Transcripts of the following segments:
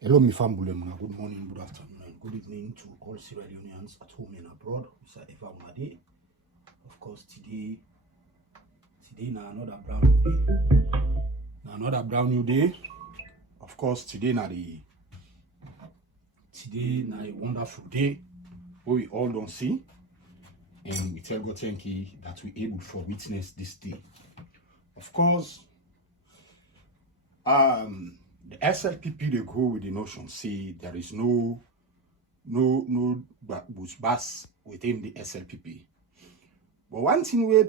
Hello, my family. Good morning, good afternoon, and good evening to all Sierra Leoneans at home and abroad. Mr. Eva Made. Of course, today now another brand new day. Now another brand new day. Of course, today now a wonderful day where we all don't see, and we tell God thank you that we able to witness this day. Of course, the SLPP they go with the notion say there is no bus within the SLPP. But one thing where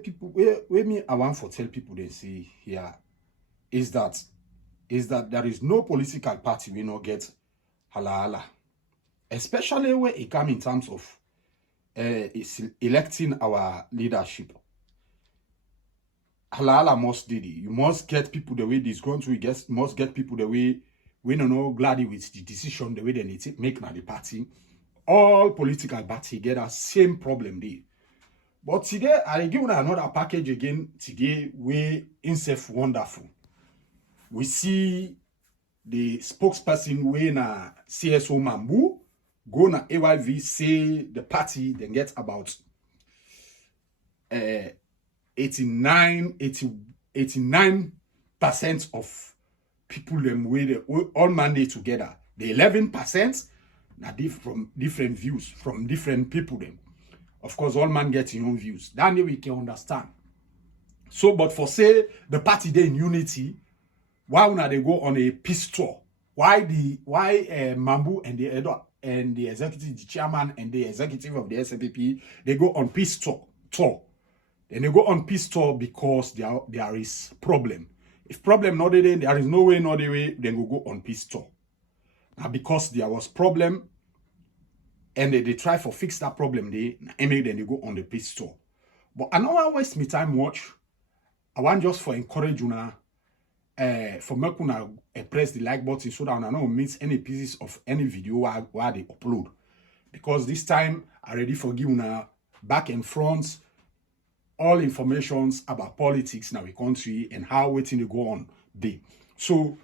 I want to tell people they say here is that there is no political party we not get hala, especially where it come in terms of electing our leadership. Hala must do it. You must get people the way this going to. You must get people the way we don't know glad with the decision the way they need to make now the party. All political party get a same problem there. But today I give another package again today where instead wonderful. We see the spokesperson wey na CSO Mambu go na AYV say the party then get about 89% of people them with all mandate together. The 11% now from different views from different people them. Of course, all man get your own views. That way we can understand. So, but for say the party they in unity, why would they go on a peace tour? Why Mambu and the executive, the chairman and the executive of the SLPP, they go on peace tour. Then they go on peace tour because there is problem. If problem not there, there is no way, not the way, then we go on peace tour. Now because there was problem, and they try for fix that problem, then they go on the peace tour. But I don't want to waste my time watch. I want just for encourage you now, for me press the like button so that I don't miss any pieces of any video while they upload. Because this time I already forgive now back and front all informations about politics in our country and how waiting to go on day. So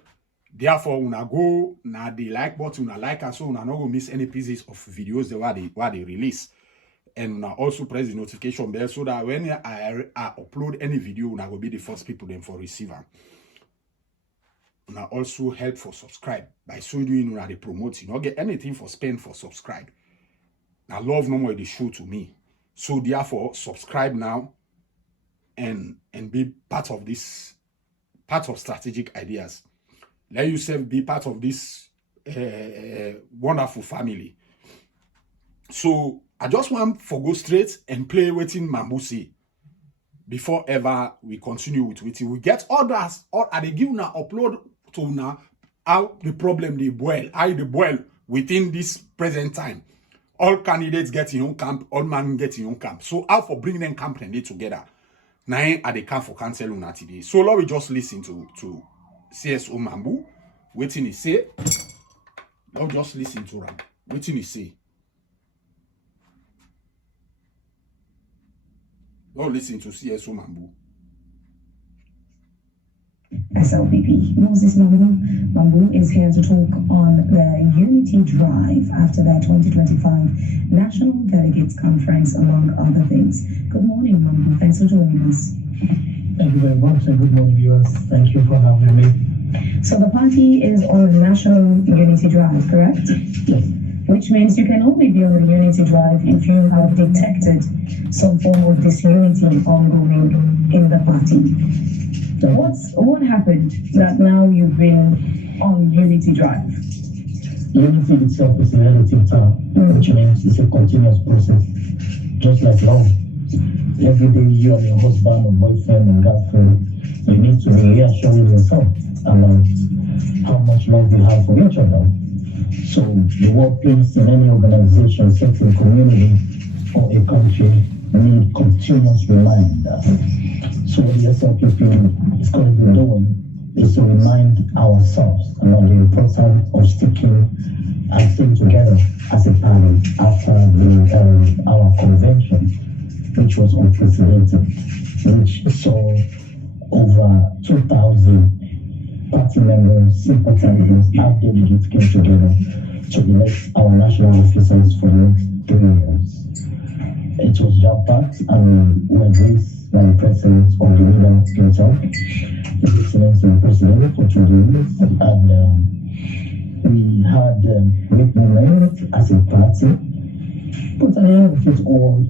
therefore, when I go now the like button, I like and so I not miss any pieces of videos while they release. And I also press the notification bell so that when I upload any video, I will be the first people then for receiver. And I also help for subscribe by so doing when they promote. You not get anything for spend for subscribe. I love no more the show to me. So therefore, subscribe now and be part of this, part of strategic ideas. Let yourself be part of this wonderful family. So I just want to go straight and play waiting Mambu say before ever we continue with waiting. We get others or are they give now upload to now how the problem they boil, how they boil within this present time. All candidates get in your camp, all man get in your camp. So how for bring them camp and they together. Now at the camp for cancel una today. So now we just listen to CSO Mambu. Waiting he say. Now just listen to him. Waiting he say. Now listen to CSO Mambu. SLPP. Moses Mambu is here to talk on the Unity Drive after the 2025 National Delegates Conference, among other things. Good morning, Mambu. Thanks for joining us. Thank you very much, and good morning, viewers. Thank you for having me. So the party is on the National Unity Drive, correct? Yes. Which means you can only be on the Unity Drive if you have detected some form of disunity ongoing in the party. So what happened that now you've been on Unity Drive? Unity itself is a relative term, which means it's a continuous process, just like love. Every day you and your husband or boyfriend or girlfriend, you need to be reassuring yourself about how much love you have for each other. So the workplace in any organization, certain community, or a country need continuous reminder. So what the SLPP is currently doing is to remind ourselves about the importance of sticking and staying together as a party after our convention, which was unprecedented, which saw over 2,000 party members, sympathizers, our delegates came together to elect our national officers for the next 3 years. It was jam-packed and we were graced by the President of the leader himself, His Excellency the President for 2 days, and we had great moment as a party. But at the end of it all,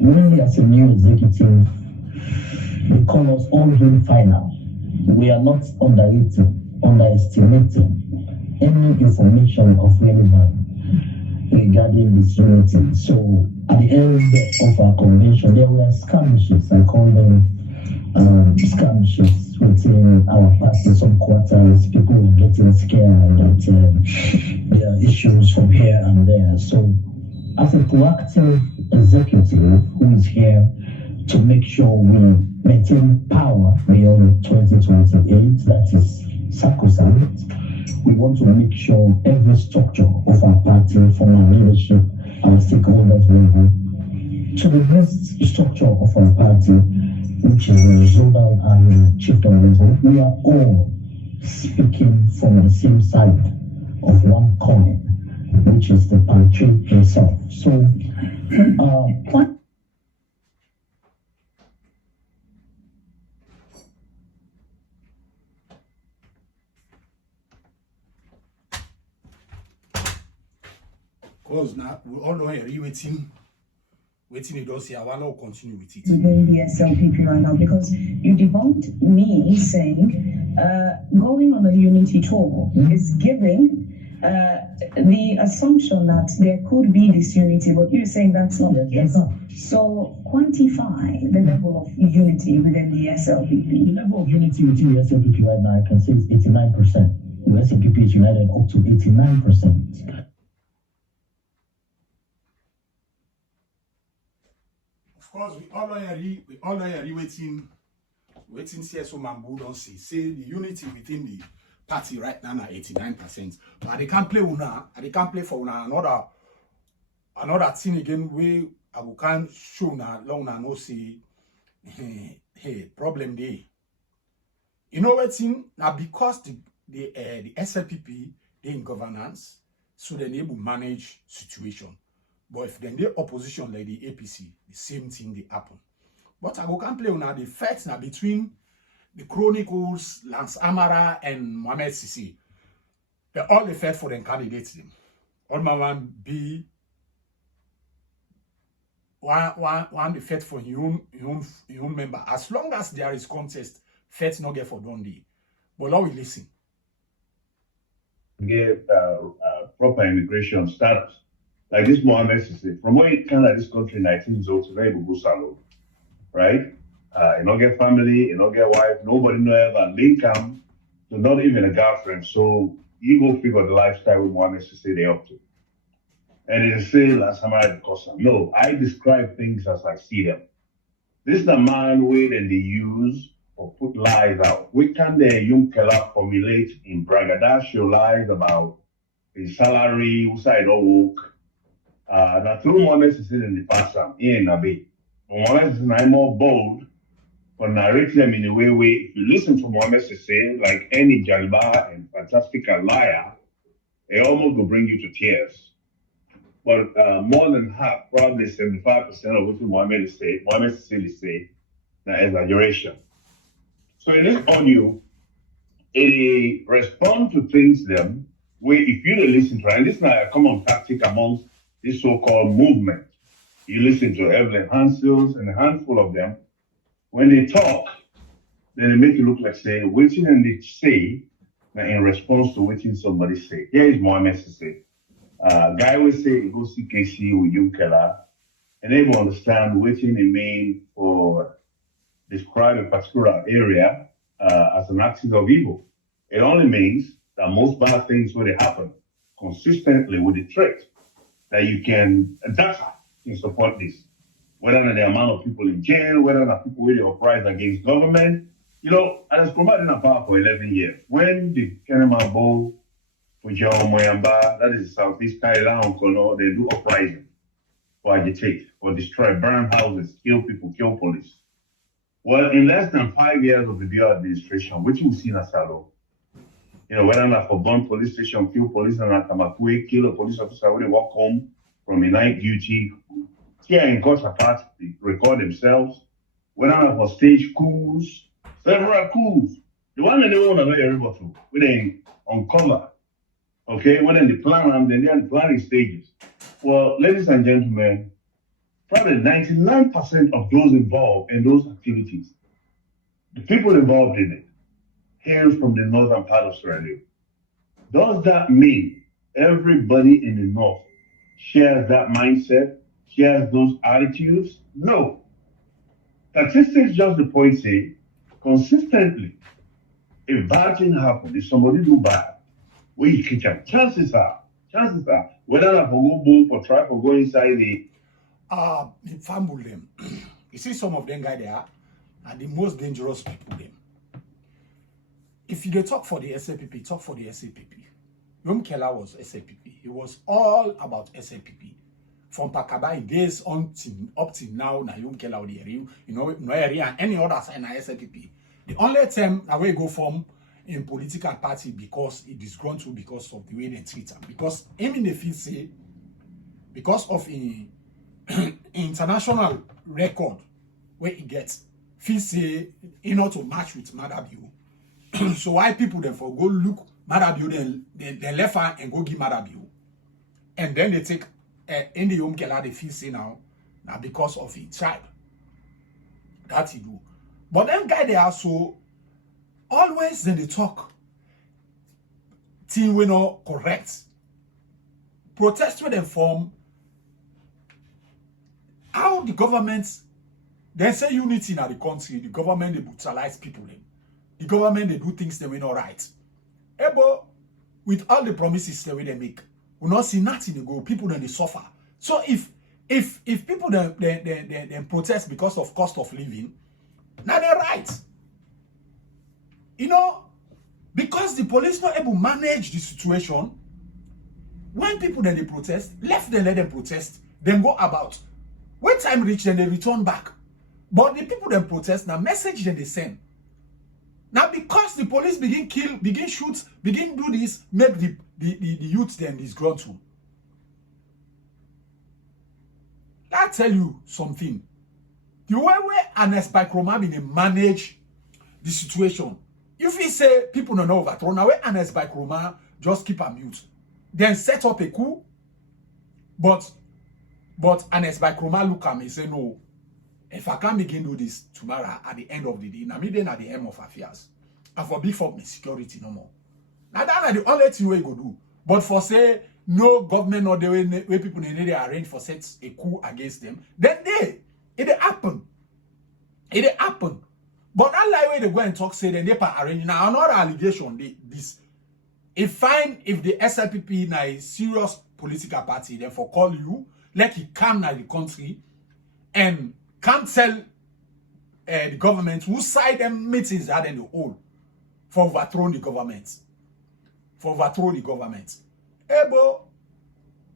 we as a new executive, they call us all doing final. We are not underestimating any information of relevance regarding this unity. So at the end of our convention, there were skirmishes. I call them skirmishes within our party. Some quarters, people were getting scared that there are issues from here and there. So as a proactive executive who is here to make sure we maintain power beyond 2028, that is sacrosanct. We want to make sure every structure of our party, from our leadership, our stakeholders level, to the best structure of our party, which is the zonal and chiefdom level, we are all speaking from the same side of one coin, which is the country himself. So, Because now we all know you're waiting it does here. I want to continue with it. Within the SLPP right now, because you debunked me saying going on a unity tour is giving the assumption that there could be disunity, but you're saying that's not the case. So quantify the level of unity within the SLPP. The level of unity within the SLPP right now, I can say is 89%. The SLPP is united up to 89%. Of course, we all are waiting CSO Mambu don't say the unity within the party right now at 89%. But they can't play for another thing again where I can't show now long now no say hey problem there. You know what thing now, because the SLPP they in governance, so they able to manage situation. But if then the opposition like the APC, the same thing they happen. But I can't play now the fight now between the Chronicles, Lance Amara, and Mohamed Sisi. They all the fight for them candidates them. All my one be one the fight for your own member. As long as there is contest, fight not get for Dundee. But now we listen. Get proper immigration status. Like this Mohammed Sisi, from where he came to this country in 1902, very go salon, right? You don't get family, you don't get wife, nobody know ever link him to not even a girlfriend. So you go figure the lifestyle with Mohammed Sisi they up to. And it's say last time I because no, I describe things as I see them. This is the man way that they use or put lies out. We can the young killer formulate in braggadocio lies about his salary, who side or work. That through Mohammed Sisi in the past, he ain't a bit. Mohammed Sisi is more bold, but narrate them in a way where if you listen to Mohammed Sisi, like any jalba and fantastical liar, it almost will bring you to tears. But more than half, probably 75% of what Mohammed Sisi say, na exaggeration. So in this audio, it responds to things them where if you don't listen to it, and this is not a common tactic amongst this so-called movement. You listen to Evelyn Hansels and a handful of them. When they talk, then they make it look like say, waiting and they say in response to waiting somebody say. Here is Mohammed Sisi. Guy will say, go see KC with you, Keller, and they will understand waiting they mean for describe a particular area as an axis of evil. It only means that most bad things will happen consistently with the threat that you can data can support this. Whether the amount of people in jail, whether the people really uprise against government, you know, and it's providing a power for 11 years. When the Kenema Bowl for John Moyamba, that is Southeast Thailand, they do uprising for agitate, for destroy, burn houses, kill people, kill police. Well, in less than 5 years of the Bill administration, which we've seen as Salo, You know, whether not for Bond police station, kill police and Kamakui, kill a police officer when they walk home from a night duty, here in Gossa Park, they record themselves, whether not for stage coups, several coups. The one that they want to know everybody to, when they uncover, okay, when they plan them, then they're in planning stages. Well, ladies and gentlemen, probably 99% of those involved in those activities, the people involved in it, hail from the northern part of Sierra Leone. Does that mean everybody in the north shares that mindset, shares those attitudes? No. Statistics just the point say, consistently, if bad thing happen, if somebody do bad, where you catch up, chances are, whether I for go boom or try for go inside the fumble them. You see some of them guys there are the most dangerous people them. If you talk for the SLPP, talk for the SLPP. Yom Kela was SLPP. It was all about SLPP. From Pakabai days on up till now, na Yom Kela or the area, you know, no area and any other side na SLPP. The only time that we go from in political party because it is grown to because of the way they treat them. Because him in the field say, because of international record where he gets, feel say, you know, to match with Madabiu. So why people then for go look Madabiu, then they left her and go give Madabiu. And then they take in the Yom Kela, they feel say now because of his tribe. That he do. But them guy they are so always then they talk till we not correct. Protest with them from how the government they say unity in the country, the government they brutalize people them. The government they do things that we not right. But with all the promises that we they make, we not see nothing to go. People then they suffer. So if people then protest because of cost of living, now they're right. You know, because the police not able to manage the situation, when people then they protest, let them protest, then go about. When time reach, then they return back. But the people then protest, now message then they send. Now because the police begin kill, begin shoot, begin do this, make the youth then disgruntled. I tell you something. The way an Esbacroma be manage the situation. If we say people don't know overthrow, now an Esbacroma just keep a mute. Then set up a coup. But an Esbacroma look at me and say, no, if I can't begin do this tomorrow at the end of the day, now me then at the end of affairs. And for big for me security no more. Now that's the only thing we go do. But for say no government or the way people need to arrange for set a coup against them, then it happen. It happen. But that like way they go and talk say then they arrange now another allegation this. If the SLPP na a serious political party, therefore call you, let it come na the country and can't tell the government who side them meetings are in the whole for overthrowing the government. For overthrow the government. But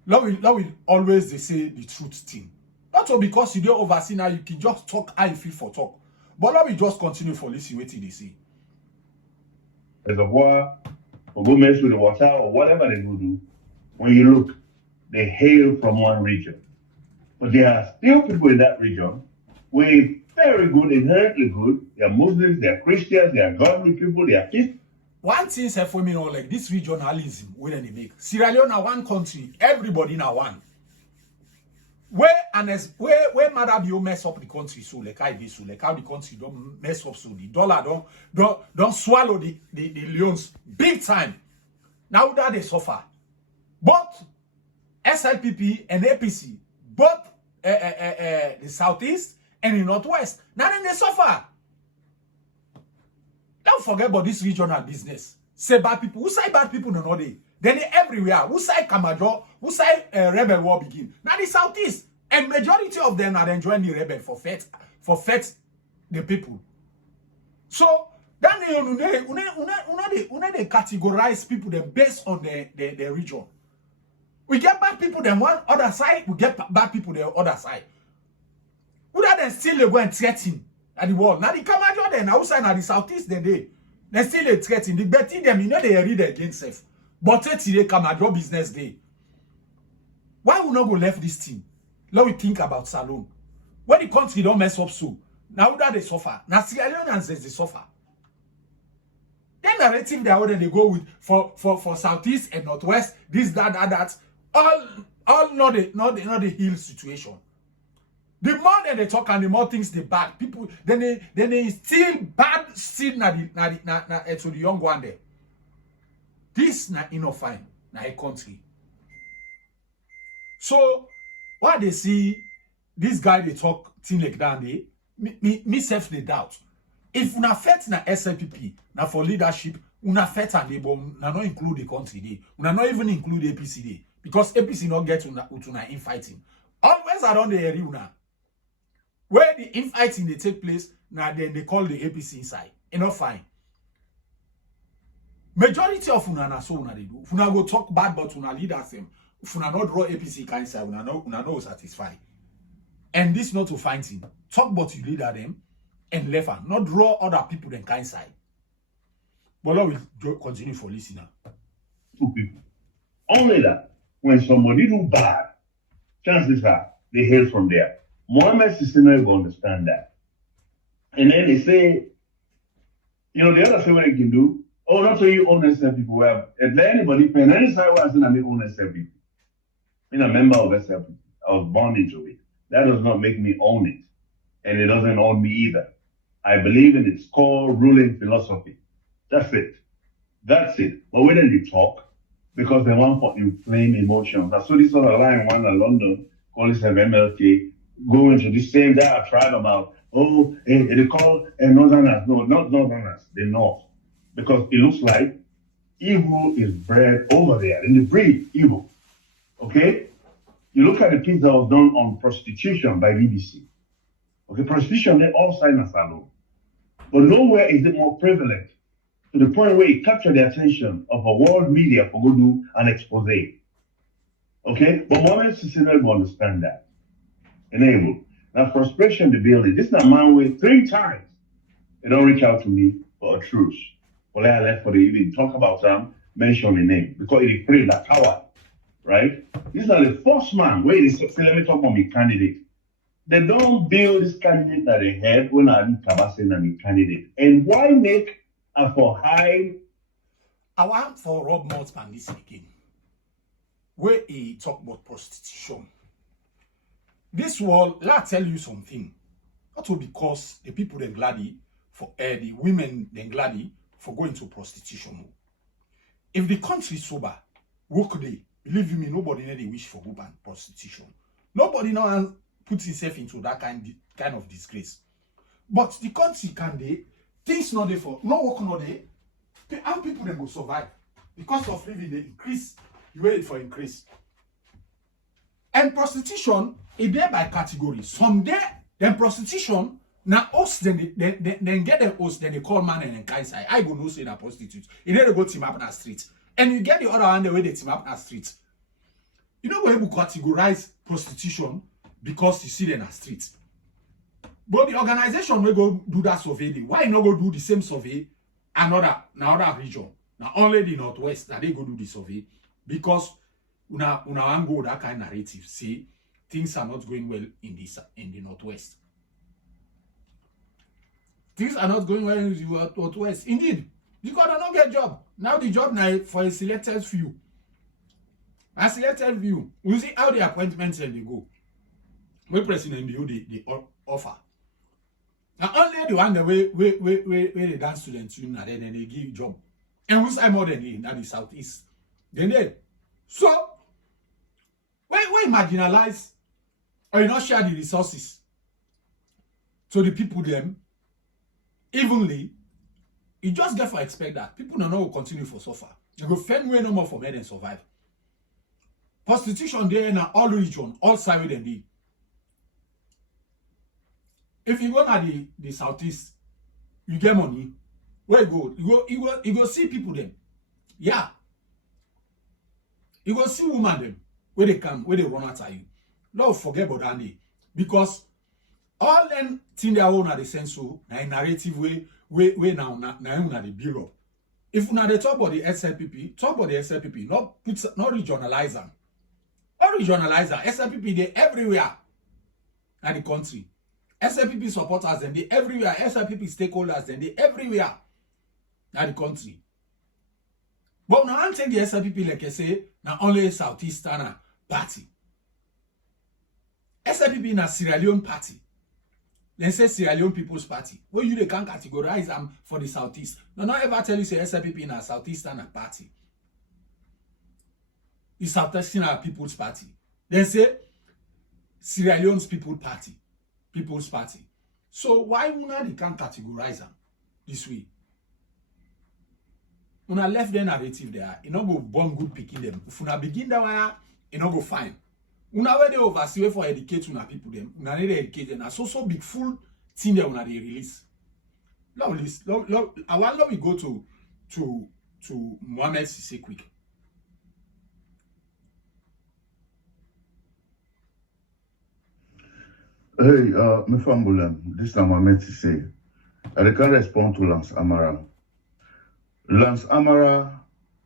love will always they say the truth thing. Not all because you don't oversee now, you can just talk how you feel for talk. But love will just continue for listening what they say. Reservoir, or go mess with the water, or whatever they will do. When you look, they hail from one region. But there are still people in that region who are very good, inherently good. They are Muslims, they are Christians, they are godly people, they are kids. One thing is for me now, like this regionalism, where they make. Sierra Leone now one country, everybody now one. Where Madabio mess up the country, so like I did, so like how the country don't mess up, so the dollar don't swallow the leons big time. Now that they suffer. Both SLPP and APC, both the southeast and the northwest, now then they suffer. Don't forget about this regional business. Say bad people. Who say bad people no day? Then they everywhere. Who say Kamajo? Who say rebel war begin? Now the southeast. And majority of them are enjoying the rebel for fete the people. So then they categorize people them based on their region. We get bad people them one other side, we get bad people the other side. Who that then still they go and threaten at the wall. Now the Kamajo then outside now the southeast then they They still a threatening. The betting them, you know they read against self. But today come and draw business day. Why we not go left this thing? Let we think about Salone. When the country don't mess up so, now that they suffer. Now Sierra Leoneans they suffer. Then narrative they are they go with for Southeast and Northwest, this, that. All not the hill situation. The more that they talk and the more things they bad people, then they still bad still to the young one there. This na enough fine na a country. So why they see this guy they talk thing like that they me self the doubt. If una fet na SLPP na for leadership, una fet and they but una not include the country day. Una not even include APC day because APC not get to infighting. Always around the area una. Where the infighting they take place, now then they call the APC inside. Enough fine. Majority of una so una they do. If una go talk bad but una leaders them. If una not draw APC kind side, una no satisfied. And this not to find him. Talk about you leader them and left hand. Not draw other people than kind side. But now we'll continue for listener. Two people. Only that when somebody do bad, chances are they hail from there. Mohammed Sissina will understand that. And then they say, the other thing what they can do, not so you own SLPP. Well, if let anybody pay, any side where I say I own SLPP. I'm a member of SLPP. I was born into it. That does not make me own it. And it doesn't own me either. I believe in its core ruling philosophy. That's it. That's it. But when you talk, because they want to inflame emotions. That's what this sort of line one in London, call this MLK, go into the same tribe about, they call Northerners. No, not Northerners, the North. Because it looks like evil is bred over there, and they breed evil. Okay? You look at the piece that was done on prostitution by BBC. Okay, prostitution, they all sign a salon. But nowhere is it more prevalent to the point where it captured the attention of a world media for go do an expose. Okay? But Mohammed Sissina will understand that. Enable. Now, frustration, the building. This is a man with 3 times. They don't reach out to me for a truce. Well, I left for the evening. Talk about them, mention the name. Because it is free, like coward. Right? These are the first man. Wait, let me talk about my candidate. They don't build this candidate that they have when I need Kabasin and the candidate. And why make a for high? I want for Rob Mortman this again. Where he talk about prostitution. This world, let tell you something. Not all because the people then gladdy for the women then gladdy for going to prostitution. If the country is sober, work day, believe me, nobody need a wish for go and prostitution. Nobody now puts himself into that kind of disgrace. But the country can they things not there for no work not there. How people then go survive because of living the increase. You wait for increase. And prostitution is there by category. Some there, then prostitution, now us then get the host, then they call man and kind side. I go no say that prostitute. You need to go team up in the street. And you get the other one the way they team up in the street. You know where we categorize prostitution because you see them in the street. But the organization will go do that survey. Why not go do the same survey another region? Now only the Northwest that they go do the survey because una go that kind of narrative. See, things are not going well in the Northwest. Things are not going well in the Northwest. Indeed, because they don't get job. Now the job now for a selected few. A selected few. We see how the appointments they go. When president they offer. Now only the one the way they dance students tune and then they give job. And we say more than in the Southeast. Then they so when we marginalize or you not share the resources to the people them evenly, you just get for expect that people don't know will continue for suffer. You go find way no more for men and survive. Prostitution there in all region, all side them be. If you go to the Southeast, you get money. Where you go see people them. Yeah. You go see women them where they come, where they run after you. Don't forget about that day. Because All them thing they own at the sense so na a narrative way now na the bureau. If una dey talk about the SLPP, talk about the SLPP, not regionalize them. Not regionalize them. SLPP they everywhere in the country. SLPP supporters and they everywhere. SLPP stakeholders and they everywhere in the country. But now I'm saying the SLPP like I say, now only Southeastern party. SLPP na Sierra Leone party. Then say Sierra Leone People's Party. Well, you they can categorize them for the Southeast. No, not ever tell you say SLPP in a Southeastern party. The Southeastern People's Party. Then say Sierra Leone's People's Party. So why una they can't categorize them this way? Una left their narrative there. You know go bomb good picking them. If una begin that way, you know go fine. Una where they oversee for educate una people them. Una need to educate them. So big full thing that una they release. Now we go to Mohammed Sise quick. Hey, me Fambulam, this is Mohammed Sise. I can respond to Lance Amara. Lance Amara,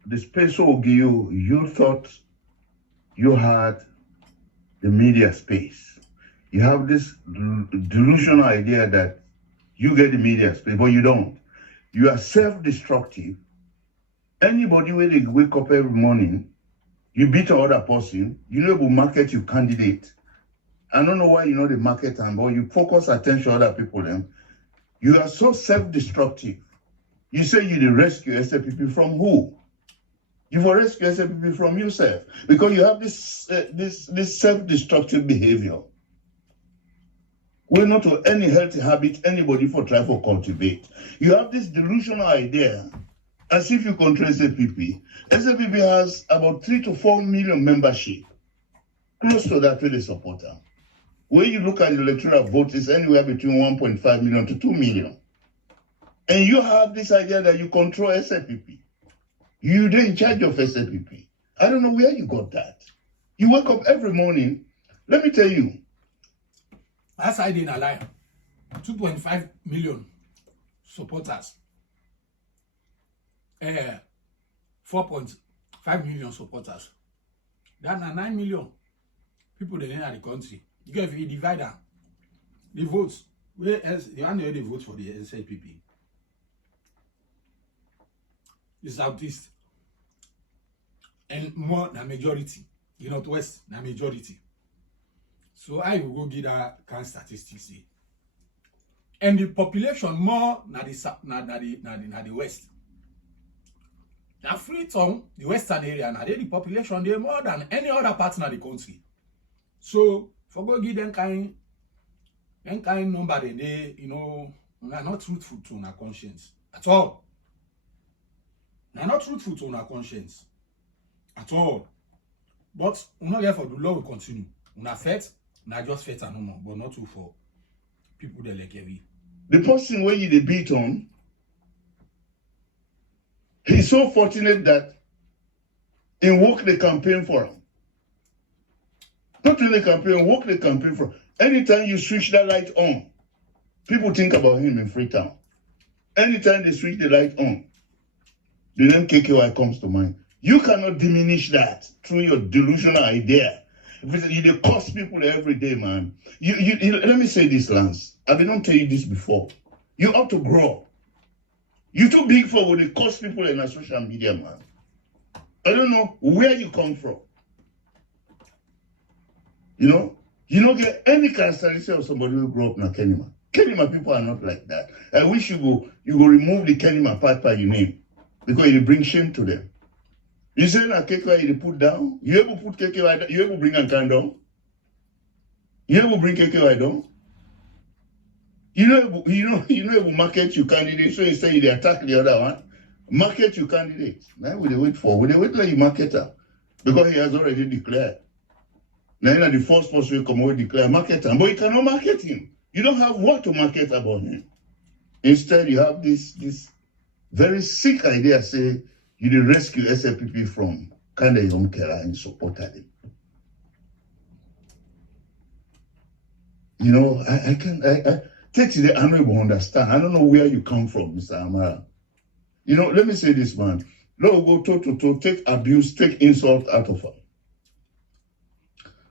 the space you thought you had the media space. You have this delusional idea that you get the media space, but you don't. You are self-destructive. Anybody when they wake up every morning, you beat another person, you know to market your candidate. I don't know why you know the market and but you focus attention on other people then. You are so self-destructive. You say you rescue SLPP from who? You will rescue SLPP from yourself because you have this self-destructive behavior. We're not to any healthy habit anybody for try for cultivate. You have this delusional idea as if you control SLPP. SLPP has about 3 to 4 million membership, close to that really supporter. When you look at the electoral vote, it's anywhere between 1.5 million to 2 million. And you have this idea that you control SLPP. You're in charge of SLPP. I don't know where you got that. You wake up every morning. Let me tell you. That's I didn't lie. 2.5 million supporters. 4.5 million supporters. That's 9 million people in the country. Because if you divide that, the votes, where else the one they vote for the SLPP. The Southeast and more than majority. The Northwest na majority. So I will go get that kind of statistics. And the population more na the West. Now Freetown, the Western area, now the population they more than any other part of the country. So for go give them kind number they we are not truthful to our conscience at all. We are not truthful to our conscience at all. But we not here for the law will continue. We are fed, we are just fed and no more, but not too for people that like heavy. The person where you beat on, he's so fortunate that he work the campaign for him. Not in the campaign, work the campaign for him. Anytime you switch that light on, people think about him in Freetown. Anytime they switch the light on, the name KKY comes to mind. You cannot diminish that through your delusional idea. You cost people every day, man. Let me say this, Lance. I've been not tell you this before. You ought to grow. You're too big for what it cost people in a social media, man. I don't know where you come from. You don't get any characteristic of somebody who grew up in a Kenima. Kenima people are not like that. I wish you go remove the Kenima part by your name because it bring shame to them. You say na KKY you put down? You ever put KKY down? You ever bring a can down? You ever bring KKY down? You know market your candidate, so you say you attack the other one. Market your candidate. Now we wait for. We wait till you market her. Because he has already declared. Now the first person will come over declare market him. But you cannot market him. You don't have what to market about him. Instead, you have this very sick idea, say you rescue SLPP from kind of young Kera and supported him. You know, I take today, I don't even understand. I don't know where you come from, Mr. Amara. You know, let me say this, man. No, go toe to toe, take abuse, take insult out of her.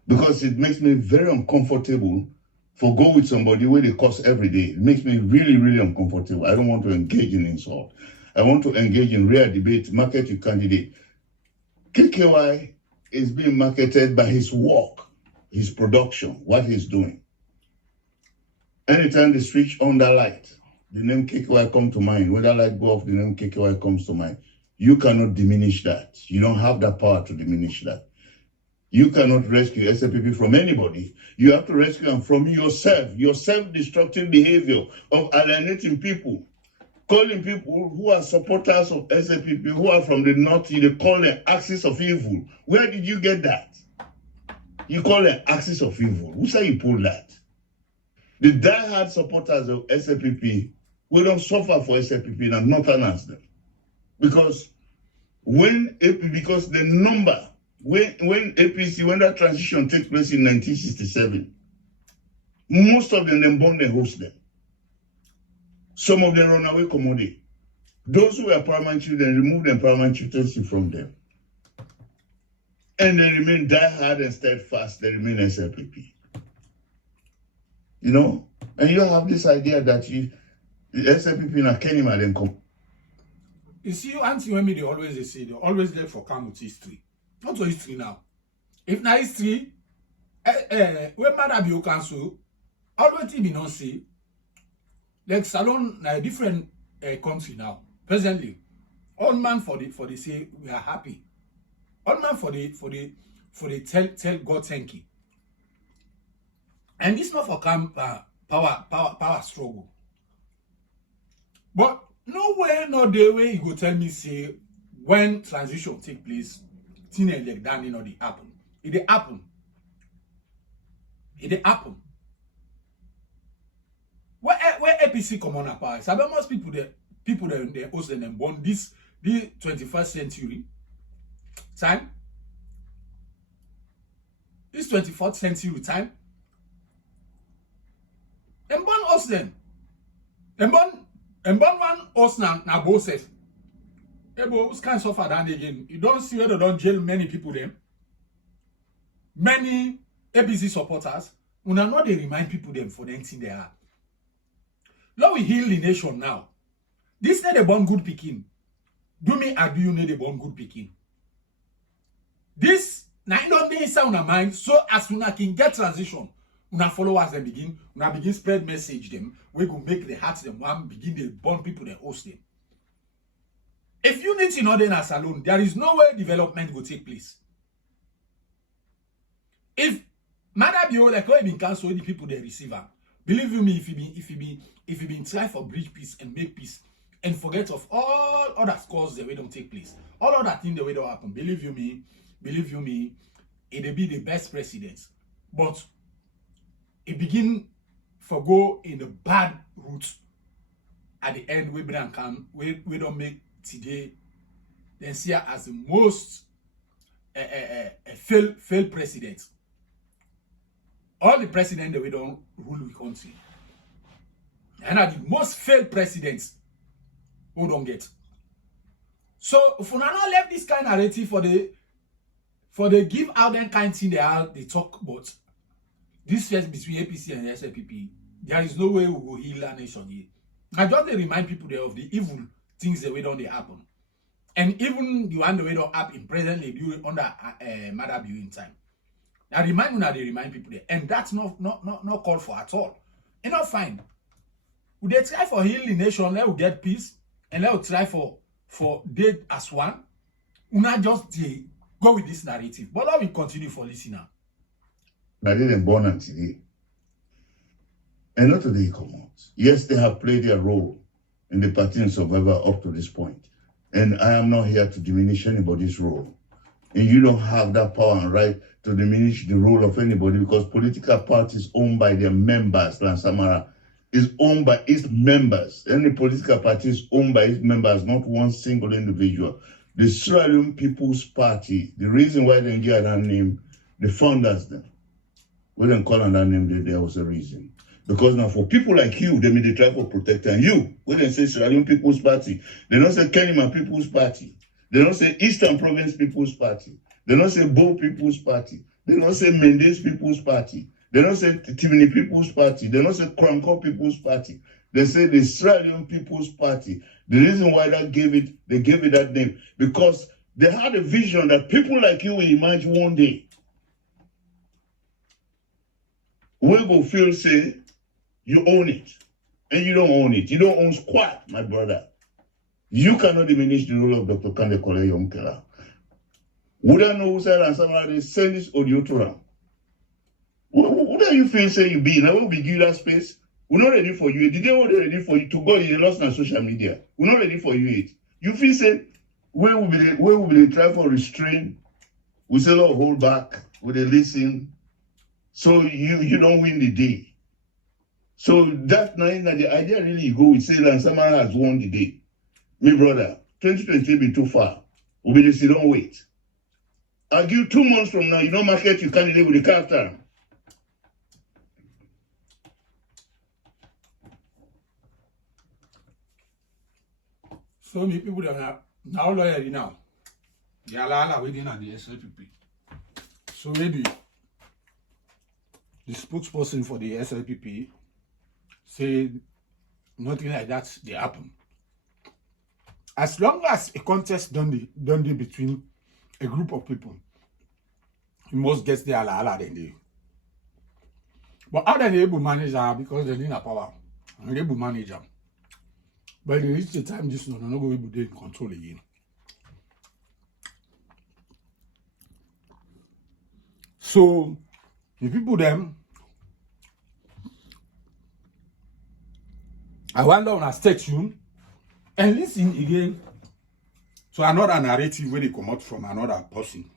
Because it makes me very uncomfortable for go with somebody where they curse every day. It makes me really, really uncomfortable. I don't want to engage in insult. I want to engage in real debate, market your candidate. KKY is being marketed by his work, his production, what he's doing. Anytime they switch on that light, the name KKY comes to mind. When that light go off, the name KKY comes to mind. You cannot diminish that. You don't have the power to diminish that. You cannot rescue SLPP from anybody. You have to rescue them from yourself, your self-destructive behavior of alienating people, calling people who are supporters of SLPP, who are from the north, you call them axis of evil. Where did you get that? You call them axis of evil. Who said you pulled that? The die-hard supporters of SLPP will don't suffer for SLPP and not announce them. Because the number, when APC, when that transition takes place in 1967, most of them born and host them. Some of them run away commodity. Those who are paramount children, remove the paramount chieftaincy from them. And they remain die-hard and steadfast, they remain SLPP. You know? And you have this idea that the SLPP in a Kenima then come. You see, auntie when they always say they always there for come with history. Not for history now. If na history, when Mother Bio Council, always be not say, like Salon na a different country now. Presently, all man for the say we are happy. All man for the tell God thank you. And this not for come power struggle. But nowhere, no day way you go tell me say when transition take place, thing like that you know they happen. It happen. It happen. Where APC come on apart? Sabe most people that they host them born this 21st century time. This 24th century time. Them born host them. Them born one host na both says. Ebo, who's kind of suffer down again? You don't see where they don't jail many people them. Many APC supporters. Una know they remind people them for the thing they are. Now we heal the nation now. This need a born good picking. Do me agree you need a born good picking. This now you don't need sound of mind. So as soon as can get transition, una followers them begin spread message them. We go make the hearts them one begin the born people they host them. If unity not in us alone, there is no way development will take place. If Mother Bio like how been cancel the people they receive her, believe you me, if you been try for bridge peace and make peace and forget of all other scores the way don't take place, all other things the way don't happen. Believe you me, it'll be the best president. But it begin for go in the bad route. At the end, we bring come, we don't make today, then see her as the most failed president. All the presidents that we don't rule the country. And are the most failed presidents who don't get. So if we not left this kind of narrative for the give out that kind of thing they talk about this first between APC and the SLPP, there is no way we will heal our nation here. I just remind people there of the evil things the way don't they happen. And even the one the way don't happen presently during under Mother viewing time. Now they remind people there. And that's not called for at all. You know, fine. Would they try for heal the nation, let us get peace, and let us try for date as one? We not just go with this narrative. But let me continue for listener. I didn't born them today. And not today come out. Yes, they have played their role in the party and survival up to this point. And I am not here to diminish anybody's role. And you don't have that power and right to diminish the role of anybody because political parties owned by their members, Lansamara, is owned by its members. Any political party is owned by its members, not one single individual. The Sierra Leone People's Party, the reason why they get that name, the founders them. We didn't call on that name, there was a reason. Because now for people like you, they may they try for protect and you. When they say Sierra Leone People's Party, they don't say Kenima People's Party. They don't say Eastern Province People's Party. They don't say Bo People's Party. They don't say Mendes People's Party. They don't say Timini People's Party. They don't say Kranko People's Party. They say the Sierra Leone People's Party. The reason why they gave it that name, because they had a vision that people like you will emerge one day. We will feel say you own it. And you don't own it. You don't own squat, my brother. You cannot diminish the role of Dr. Kande Kole Yomkela. Would I know who said and somebody send this audio to them? What do you feel say you be? Now we'll be give that space. We're not ready for you. The day we're ready for you to go in the lost on social media. We're not ready for you yet. You feel say where will be try for restrain? We say oh, hold back. We they listen. So you don't win the day. So that night, the idea really you go with say that someone has won the day. Me brother, 2020 be too far. We be say don't wait. I'll give you 2 months from now. You don't market your candidate with the character. So many people that are now lawyer now. They are waiting at the SLPP. So maybe the spokesperson for the SLPP say nothing like that they happen. As long as a contest done between a group of people, you must get the ala then they. But how they able to manage that because they need a power and they able to manage them. But they reach the time this no go able to control again. So the people them I wonder on a stay tuned and listen again to another narrative where they come out from another person.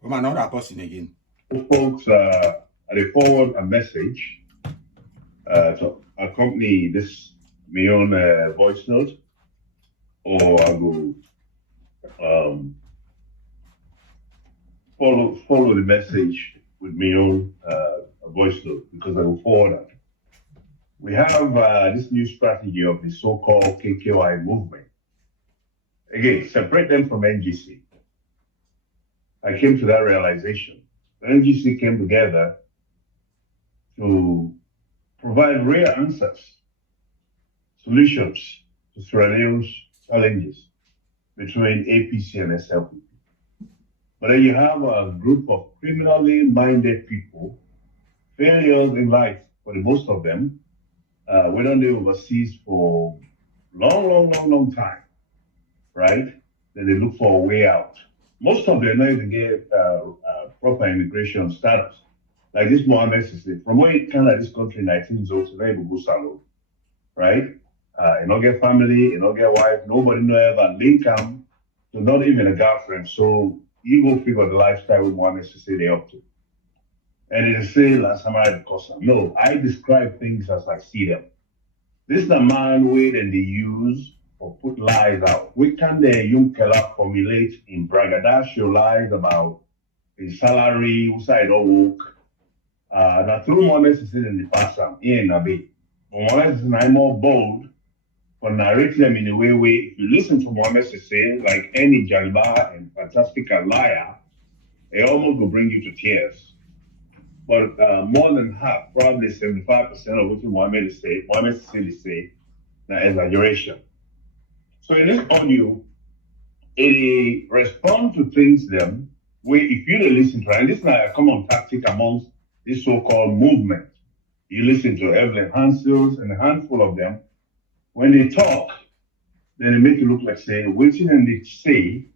From another person again. Folks, I forward a message to accompany this my own voice note, or I will follow the message with my own voice note because I will forward it. We have this new strategy of the so-called KKY movement. Again, separate them from NGC. I came to that realization. The NGC came together to provide real answers, solutions to Sierra Leone's challenges between APC and SLPP. But then you have a group of criminally minded people, failures in life for the most of them, went on the overseas for long time, right? Then they look for a way out. Most of them don't even get proper immigration status. Like this Mohammed Sisse, from where he came to this country in 1902, right? You don't get family, you don't get wife, nobody no ever link him to not even a girlfriend. So you go figure the lifestyle with Mohammed Sisse they up to. And it is say last time I because no, I describe things as I see them. This is the man way that they use or put lies out. We can the young killer formulate in braggadocio lies about his salary, who side or work. Now through Mohammed Sisse in the past, in a bit. But Mohammed Sisse is more bold for narrating them in a way where if you listen to Mohammed Sisse, like any Jaliba and fantastical liar, it almost will bring you to tears. But more than half, probably 75% of what Mohammed Sisse say, now exaggeration. So in this audio, it responds to things them where if you don't listen to it, and this is a common tactic amongst this so-called movement. You listen to Evelyn Hansels and a handful of them. When they talk, then they make it look like say, waiting and they say,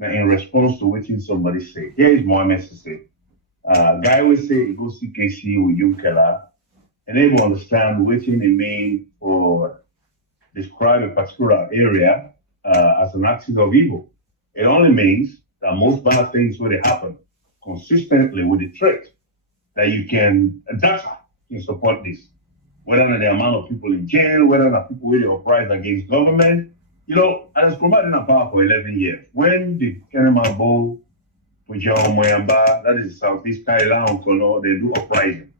now in response to waiting somebody say. Here is Mohammed Sisse. Guy will say, he goes see KC with you, Keller, and they will understand waiting they mean for describe a particular area as an axis of evil. It only means that most bad things will happen consistently with the threat that you can data can support this. Whether or not the amount of people in jail, whether or not people really uprise against government. You know, I was providing a power for 11 years. When the Kenema Bowl Moyamba, that is Southeast Thailand, Kono, they do uprising,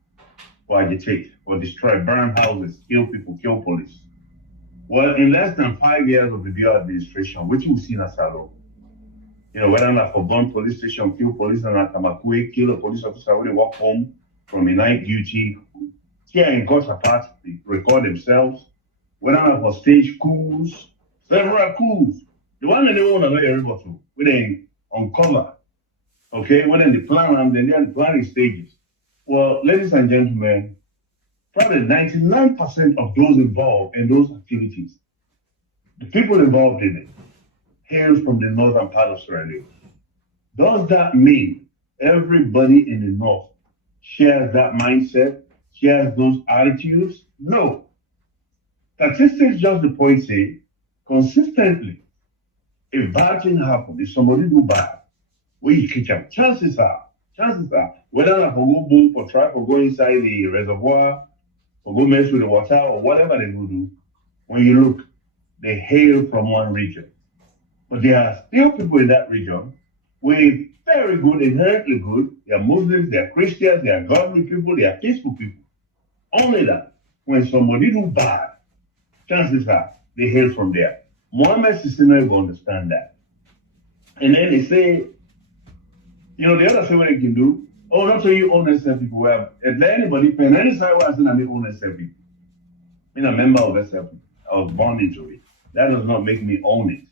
for agitate, for destroy, burn houses, kill people, kill police. Well, in less than 5 years of the Bio administration, which we've seen as Salo, whether not for Bond police station, kill police and Kamakwe, kill a police officer when they walk home from a night duty, tear in courts apart, they record themselves, whether not for stage coups, several coups. The one that they want to know everybody, when they uncover, okay, when they plan and then they're planning stages. Well, ladies and gentlemen, probably 99% of those involved in those activities, the people involved in it, hails from the northern part of Sierra Leone. Does that mean everybody in the north shares that mindset, shares those attitudes? No. Statistics just the point say, consistently, if bad thing happen, if somebody do bad, we catch them. Chances are, whether or not for go boom, for try for go inside the reservoir, or go mess with the water, or whatever they will do, when you look, they hail from one region. But there are still people in that region with very good, inherently good. They are Muslims, they are Christians, they are godly people, they are peaceful people. Only that, when somebody do bad, chances are they hail from there. Mohammed is not going to understand that. And then they say, the other thing what they can do, oh, not so you own SLPP. Well, if anybody paying any side was in a own SLPP. I'm a member of SLPP. I was born into it. That does not make me own it.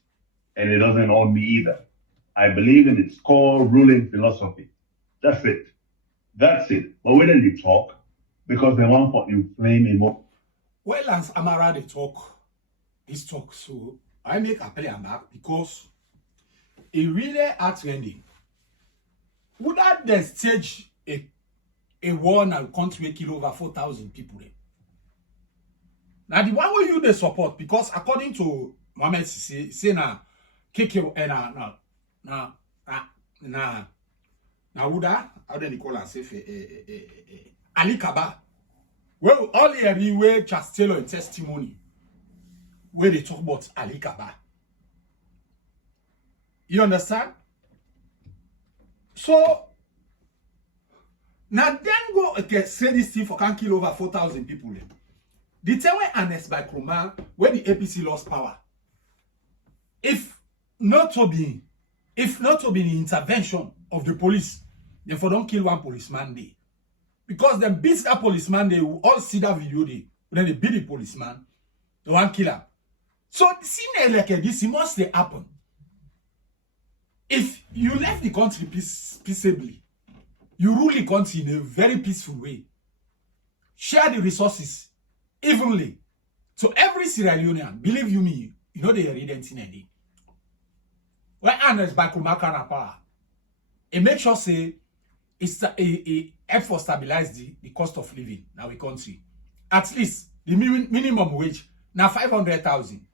And it doesn't own me either. I believe in its core ruling philosophy. That's it. But when they talk, because they want to inflame emotion. Well, Lance Amara, they talk, this talk, so I make a play and back because it really are trending. Would that then stage a war in a country kill over 4,000 people? Now, the one way you they support, because according to Mohammed say na KK na Uda, how do they call us? Ali Kaba. Well, all the way just tell in testimony where they talk about Ali Kaba. You understand? So now then go say this thing for can kill over 4,000 people. The time when annexed by Kroma, when the APC lost power, if not to be the intervention of the police, therefore don't kill one policeman day. Because them beat that policeman, they will all see that video day. Then they beat the policeman, they want kill him. So scene like this, it must happen. If you left the country peaceably, you rule the country in a very peaceful way, share the resources evenly. So every Sierra Leonean, believe you me, you know they are reading in a day. When Anders by Kumaka power, it makes sure say it's a effort stabilize the cost of living in our country. At least the minimum wage now 500,000.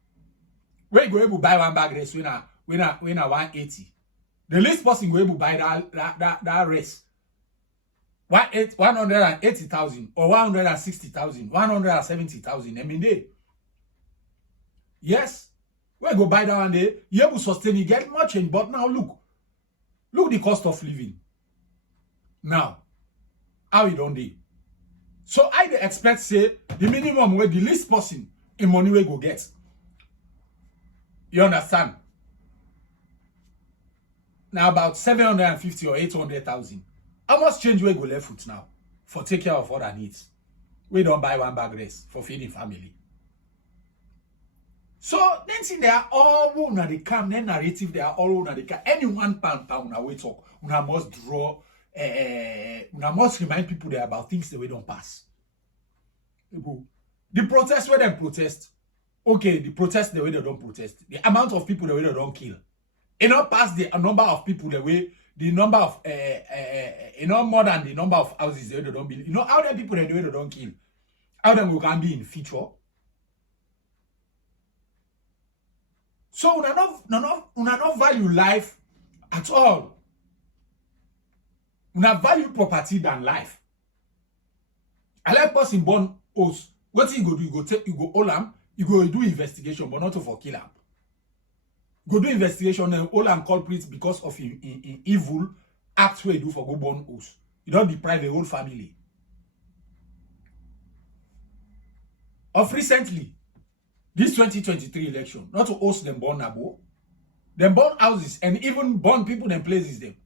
Where you go able to buy one bag rest when a 180. The least person go able to buy that rest 180,000 or 160,000, 170,000. I mean they. Yes, we go buy that one day. You able to sustain it, get much change. But now look the cost of living. Now, how it don't dey. So I dey expect say the minimum where the least person in money we go get. You understand? Now about 750 or 800,000. How much change we go left foot now for take care of other needs? We don't buy one bag rest for feeding family. So then see they are all una the calm, then narrative they are all una the calm. Any 1 pound una we talk, una must draw. Una must remind people there about things the way don't pass. The protest where they protest, okay, the protest the way they don't protest, the amount of people the way they don't kill, it not pass the number of people the way the number of more than the number of houses the way they don't build. You know how the people the way they don't kill, how them we can be in future. So una not value life at all. Una value property than life. I like person born host. What you go do? You go hold him, you go do investigation, but not for kill him. Go do investigation and hold him culprits because of in evil act where you do for go born house. You don't deprive the whole family. Of recently, this 2023 election, not to host them born abo, them born houses, and even born people them places them.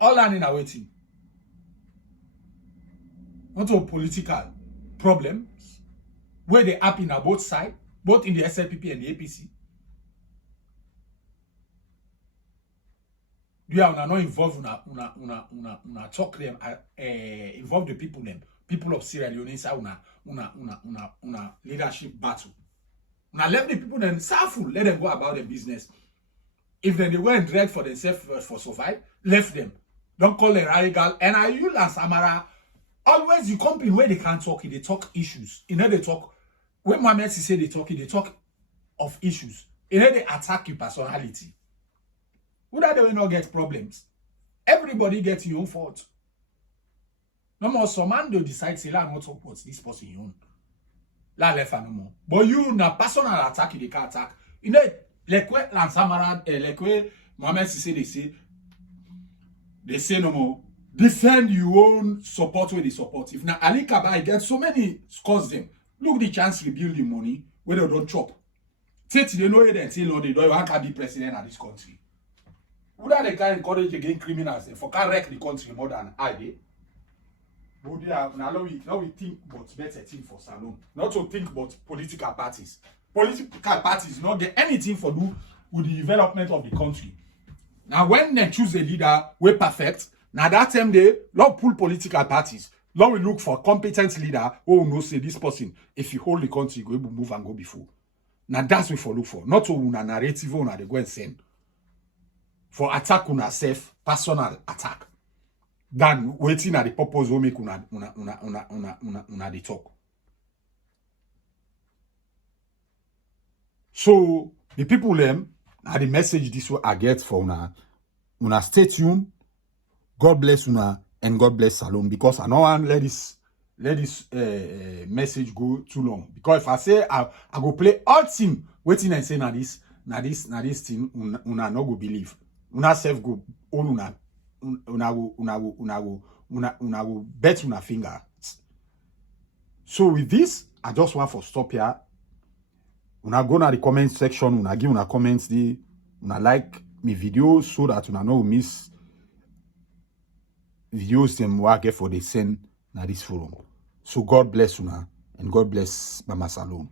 All learning are waiting. Not to political problems where they happen on both sides, both in the SLPP and the APC. You are not involved una talk them, involve the people of Sierra Leone inside una leadership battle. Now let the people then suffer, let them go about their business. If then they go and drag for themselves for survive, left them. Don't call them radical. And are you and Samara always you come in where they can't talk, they talk issues. You know they talk when Mohammed say they talk of issues. You know they attack your personality. Who that they will not get problems? Everybody gets your own fault. No more some man they decide say la not support this person you own. La left no more. But you na personal attack they can attack. You know like where Lansamara like where Mohammed say they say no more. Defend your own support where they support. If now Ali Kabai gets so many scores them, look the chance to rebuild the money where they don't chop. Say they know it and say Lord they don't want to be president of this country. Would that they can encourage again criminals for can wreck the country more than I did? But now we think about better thing for Salon. Not to think about political parties. Political parties not get anything for do with the development of the country. Now when they choose a leader, we're perfect. Now that time they love pull political parties. Now we look for competent leader who will know say this person, if you hold the country, go able to move and go before. Now that's what we look for. Not to una narrative una they go and send. For attack una self, personal attack. Than waiting at the purpose will make una the talk. So the people them are the message this way I get for una stay tuned. God bless una and God bless Salon because I don't want let this message go too long. Because if I say I go play all team waiting and say na this thing una no go believe. Una self go own una go bet una finger. So with this, I just want to stop here. Una go na the comment section, una give una comments there, una like me video so that una no miss videos them what I get for the send na this forum. So God bless una and God bless Mama Salon.